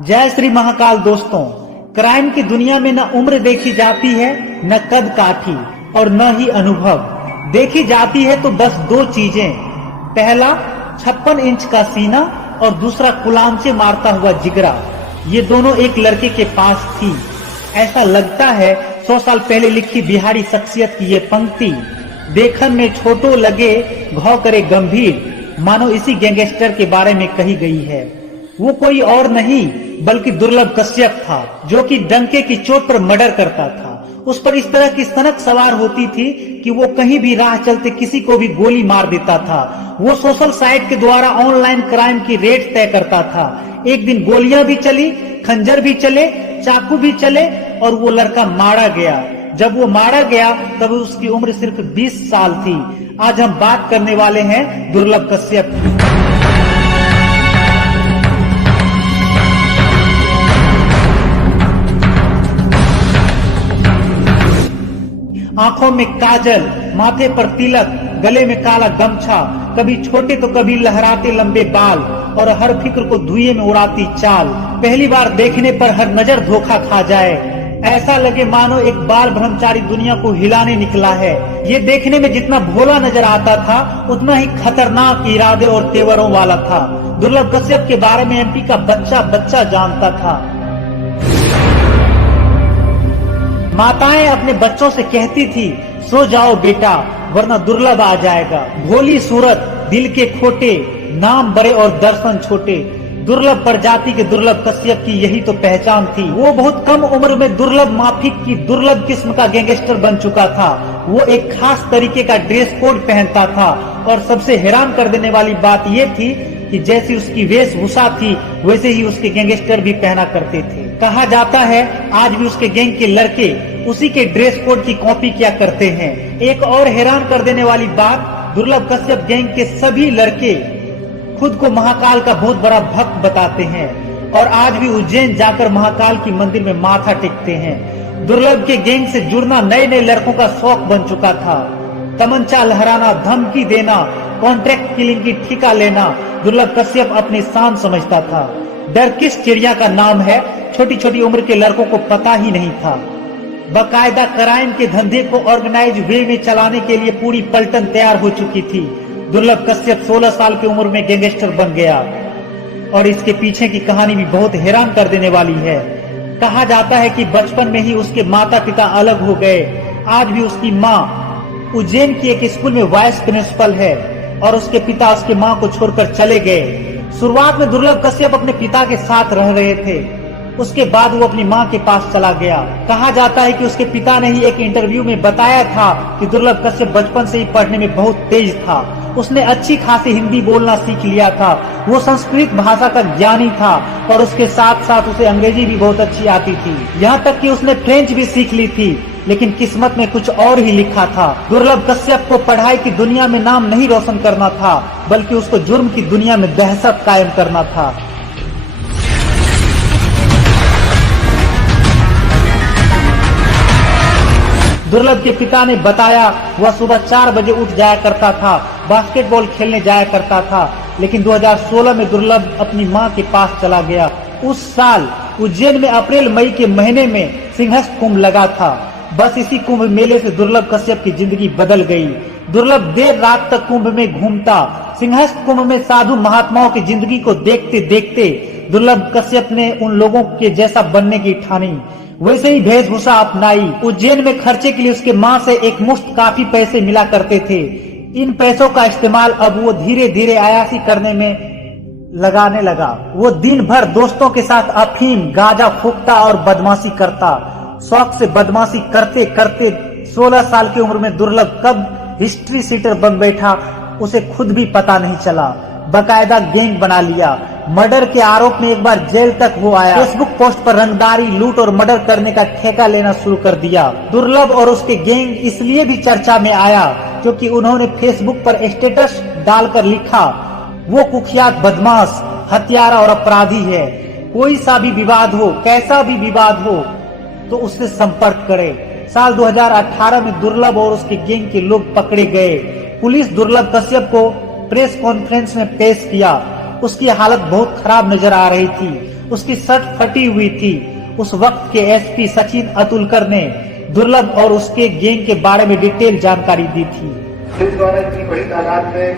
जय श्री महाकाल। दोस्तों, क्राइम की दुनिया में न उम्र देखी जाती है, न कद काठी और न ही अनुभव। देखी जाती है तो बस दो चीजें, पहला 56 इंच का सीना और दूसरा कुलांचे मारता हुआ जिगरा। ये दोनों एक लड़के के पास थी। ऐसा लगता है 100 साल पहले लिखी बिहारी शख्सियत की ये पंक्ति देखन में छोटो लगे घाव करे गंभीर, मानो इसी गैंगस्टर के बारे में कही गई है। वो कोई और नहीं बल्कि दुर्लभ कश्यप था, जो कि डंके की चोट पर मर्डर करता था। उस पर इस तरह की सनक सवार होती थी कि वो कहीं भी राह चलते किसी को भी गोली मार देता था। वो सोशल साइट के द्वारा ऑनलाइन क्राइम की रेट तय करता था। एक दिन गोलियां भी चली, खंजर भी चले, चाकू भी चले और वो लड़का मारा गया। जब वो मारा गया तब उसकी उम्र सिर्फ 20 साल थी। आज हम बात करने वाले हैं दुर्लभ कश्यप की। आंखों में काजल, माथे पर तिलक, गले में काला गमछा, कभी छोटे तो कभी लहराते लंबे बाल और हर फिक्र को धुएं में उड़ाती चाल। पहली बार देखने पर हर नजर धोखा खा जाए, ऐसा लगे मानो एक बाल ब्रह्मचारी दुनिया को हिलाने निकला है। ये देखने में जितना भोला नजर आता था उतना ही खतरनाक इरादे और तेवरों वाला था। दुर्लभ कश्यप के बारे में एमपी का बच्चा बच्चा जानता था। माताएं अपने बच्चों से कहती थी, सो जाओ बेटा वरना दुर्लभ आ जाएगा। भोली सूरत, दिल के खोटे, नाम बड़े और दर्शन छोटे। दुर्लभ प्रजाति के दुर्लभ कश्यप की यही तो पहचान थी। वो बहुत कम उम्र में दुर्लभ माफिक की दुर्लभ किस्म का गैंगस्टर बन चुका था। वो एक खास तरीके का ड्रेस कोड पहनता था और सबसे हैरान कर देने वाली बात ये थी कि जैसी उसकी वेशभूषा थी वैसे ही उसके गैंगस्टर भी पहना करते थे। कहा जाता है आज भी उसके गैंग के लड़के उसी के ड्रेस कोड की कॉपी किया करते हैं। एक और हैरान कर देने वाली बात, दुर्लभ कश्यप गैंग के सभी लड़के खुद को महाकाल का बहुत बड़ा भक्त बताते हैं और आज भी उज्जैन जाकर महाकाल की मंदिर में माथा टेकते हैं। दुर्लभ के गैंग से जुड़ना नए नए लड़कों का शौक बन चुका था। तमंचा लहराना, धमकी देना, कॉन्ट्रैक्ट किलिंग की ठिका लेना दुर्लभ कश्यप अपनी शान समझता था। डर किस चिड़िया का नाम है, छोटी छोटी उम्र के लड़कों को पता ही नहीं था। बाकायदा क्राइम के धंधे को ऑर्गेनाइज वे में चलाने के लिए पूरी पलटन तैयार हो चुकी थी। दुर्लभ कश्यप 16 साल की उम्र में गैंगस्टर बन गया और इसके पीछे की कहानी भी बहुत हैरान कर देने वाली है। कहा जाता है कि बचपन में ही उसके माता पिता अलग हो गए। आज भी उसकी माँ उज्जैन की एक स्कूल में वाइस प्रिंसिपल है और उसके पिता उसके माँ को छोड़कर चले गए। शुरुआत में दुर्लभ कश्यप अपने पिता के साथ रह रहे थे, उसके बाद वो अपनी माँ के पास चला गया। कहा जाता है कि उसके पिता ने ही एक इंटरव्यू में बताया था कि दुर्लभ कश्यप बचपन से ही पढ़ने में बहुत तेज था। उसने अच्छी खासी हिंदी बोलना सीख लिया था। वो संस्कृत भाषा का ज्ञानी था और उसके साथ साथ उसे अंग्रेजी भी बहुत अच्छी आती थी। यहाँ तक कि उसने फ्रेंच भी सीख ली थी, लेकिन किस्मत में कुछ और ही लिखा था। दुर्लभ कश्यप को पढ़ाई की दुनिया में नाम नहीं रोशन करना था, बल्कि उसको जुर्म की दुनिया में दहशत कायम करना था। दुर्लभ के पिता ने बताया वह सुबह 4 बजे उठ जाया करता था, बास्केटबॉल खेलने जाया करता था। लेकिन 2016 में दुर्लभ अपनी मां के पास चला गया। उस साल उज्जैन में अप्रैल मई के महीने में सिंहस्थ कुंभ लगा था। बस इसी कुंभ मेले से दुर्लभ कश्यप की जिंदगी बदल गई। दुर्लभ देर रात तक कुंभ में घूमता। सिंहस्थ कुंभ में साधु महात्माओं की जिंदगी को देखते देखते दुर्लभ कश्यप ने उन लोगों के जैसा बनने की ठानी। वैसे ही वेशभूषा अपनाई। उज्जैन में खर्चे के लिए उसके माँ से एक मुश्त काफी पैसे मिला करते थे। इन पैसों का इस्तेमाल अब वो धीरे धीरे अयाशी करने में लगाने लगा। वो दिन भर दोस्तों के साथ अफीम गांजा फूकता और बदमाशी करता। शौक से बदमाशी करते करते 16 साल की उम्र में दुर्लभ कब हिस्ट्री सीटर बन बैठा उसे खुद भी पता नहीं चला। बाकायदा गैंग बना लिया। मर्डर के आरोप में एक बार जेल तक वो आया। फेसबुक पोस्ट पर रंगदारी, लूट और मर्डर करने का ठेका लेना शुरू कर दिया। दुर्लभ और उसके गैंग इसलिए भी चर्चा में आया क्योंकि उन्होंने फेसबुक पर स्टेटस डालकर लिखा, वो कुख्यात बदमाश, हत्यारा और अपराधी है। कोई सा भी विवाद हो, कैसा भी विवाद हो तो उससे संपर्क करे। साल 2018 में दुर्लभ और उसके गैंग के लोग पकड़े गए। पुलिस दुर्लभ कश्यप को प्रेस कॉन्फ्रेंस में पेश किया। उसकी हालत बहुत खराब नजर आ रही थी। उसकी शर्ट फटी हुई थी। उस वक्त के एसपी सचिन अतुलकर ने दुर्लभ और उसके गैंग के बारे में डिटेल जानकारी दी थी। पुलिस द्वारा इतनी बड़ी तादाद में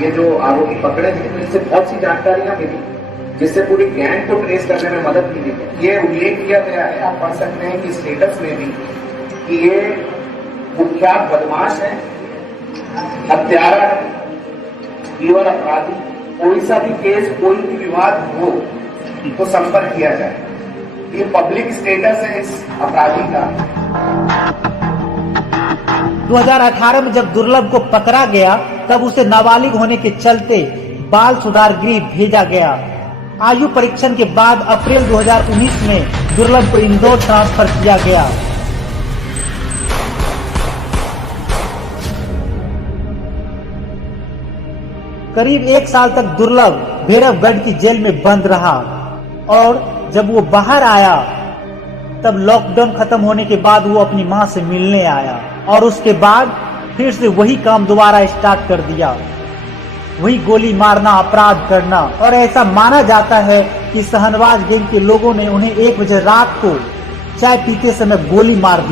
ये जो आरोपी पकड़े थे, तो इससे बहुत सी जानकारियां मिली, जिससे पूरी गैंग को ट्रेस करने में मदद मिली। ये उल्लेख किया गया है, आप पढ़ सकते हैं कि स्टेटस में भी, कि ये कुख्यात बदमाश है, हत्यारा है, तीव्र अपराधी। कोई सा भी केस, कोई भी विवाद हो तो संपर्क किया जाए। ये पब्लिक स्टेटस है इस अपराधी का। 2018 में जब दुर्लभ को पकड़ा गया, तब उसे नाबालिग होने के चलते बाल सुधार गृह भेजा गया। आयु परीक्षण के बाद अप्रैल 2019 में दुर्लभ को इंदौर ट्रांसफर किया गया। करीब 1 साल तक दुर्लभ भैरवगढ़ की जेल में बंद रहा और जब वो बाहर आया तब लॉकडाउन खत्म होने के बाद वो अपनी मां से मिलने आया और उसके बाद फिर से वही काम दोबारा स्टार्ट कर दिया, वही गोली मारना, अपराध करना। और ऐसा माना जाता है कि शहनवाज गैंग के लोगों ने उन्हें 1 बजे रात को चाय पीते समय गोली मार दी।